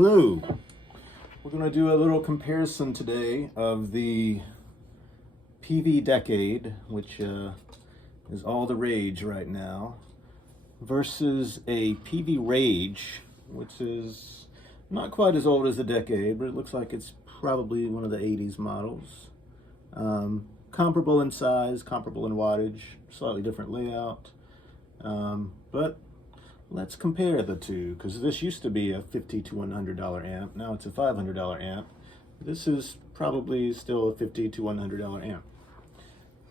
Hello. We're going to do a little comparison today of the Peavey Decade, which is all the rage right now, versus a Peavey Rage, which is not quite as old as the Decade, but it looks like it's probably one of the 80s models. Comparable in size, comparable in wattage, slightly different layout, but let's compare the two, because this used to be a $50 to $100 amp. Now it's a $500 amp. This is probably still a $50 to $100 amp.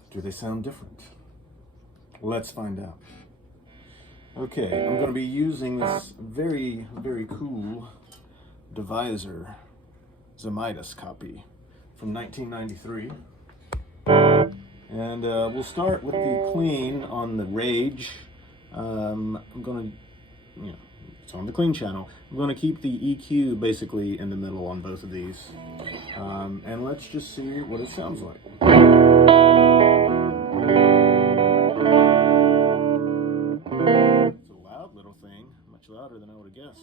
Do they sound different? Let's find out. Okay, I'm going to be using this very, very cool divisor Zemitis copy from 1993. And we'll start with the clean on the Rage. I'm going to, it's on the clean channel. I'm going to keep the EQ basically in the middle on both of these. And let's just see what it sounds like. It's a loud little thing, much louder than I would have guessed.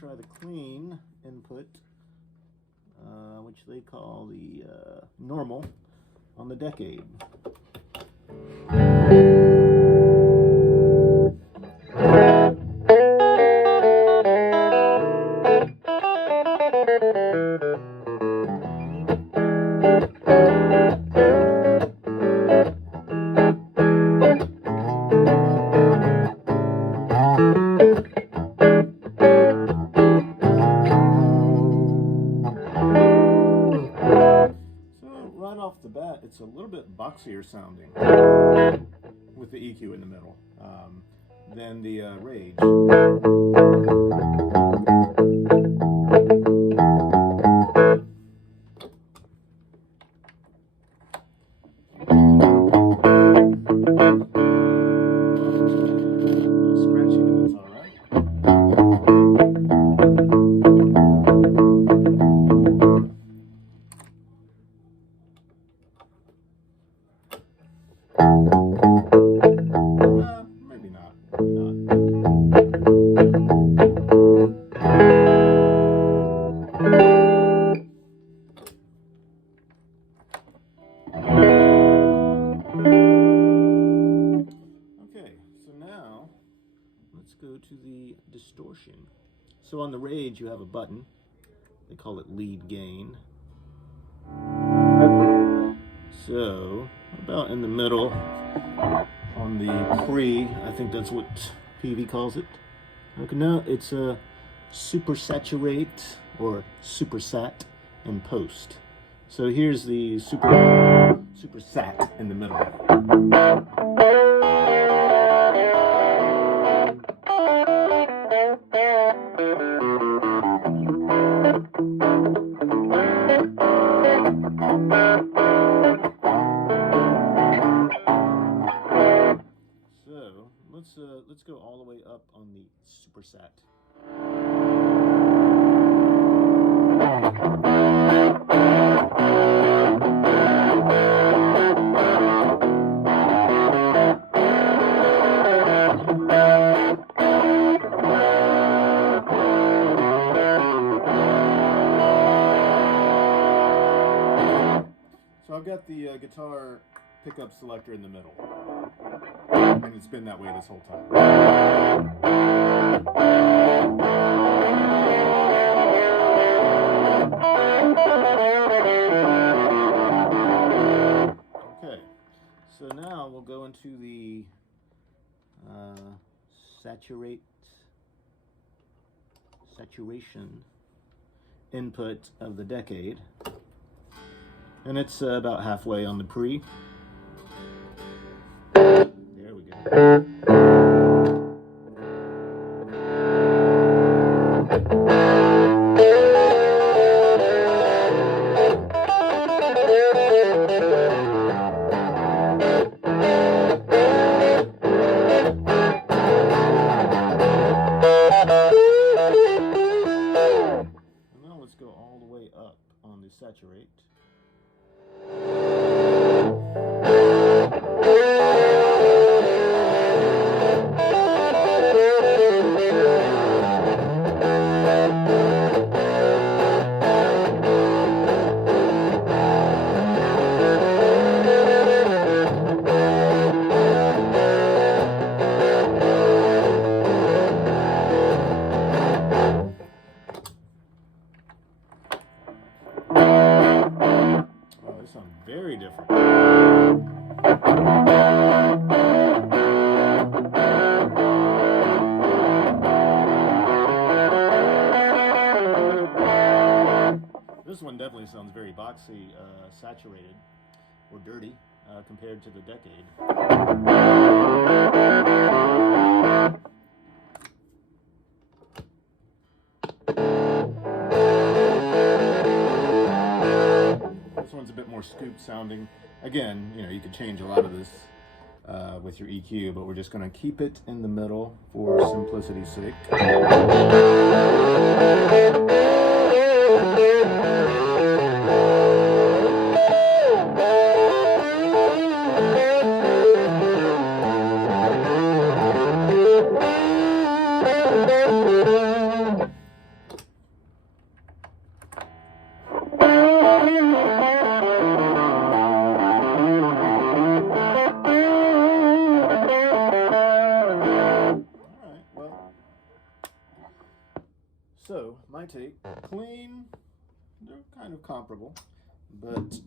Try the clean input, which they call the normal on the Decade. Right off the bat, it's a little bit boxier sounding with the EQ in the middle than the Rage. Scratching if it's all right. Maybe not. Okay, so now let's go to the distortion. So on the Rage you have a button. They call it lead gain. So about in the middle on the pre, I think that's what Peavey calls it. Okay, now it's a super saturate or super sat in post. So here's the super sat in the middle. Let's go all the way up on the super sat. So I've got the guitar pickup selector in the middle. And it's been that way this whole time. Okay, so now we'll go into the saturation input of the Decade. And it's about halfway on the pre. There we go. This one definitely sounds very boxy, saturated, or dirty compared to the Decade. This one's a bit more scoop sounding. Again, you know, you could change a lot of this with your EQ, but we're just going to keep it in the middle for simplicity's sake. So, my take, clean, they're kind of comparable, but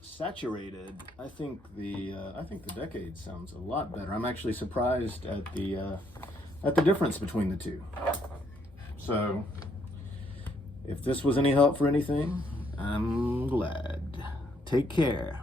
saturated, I think the Decade sounds a lot better. I'm actually surprised at the difference between the two. So, if this was any help for anything, I'm glad. Take care.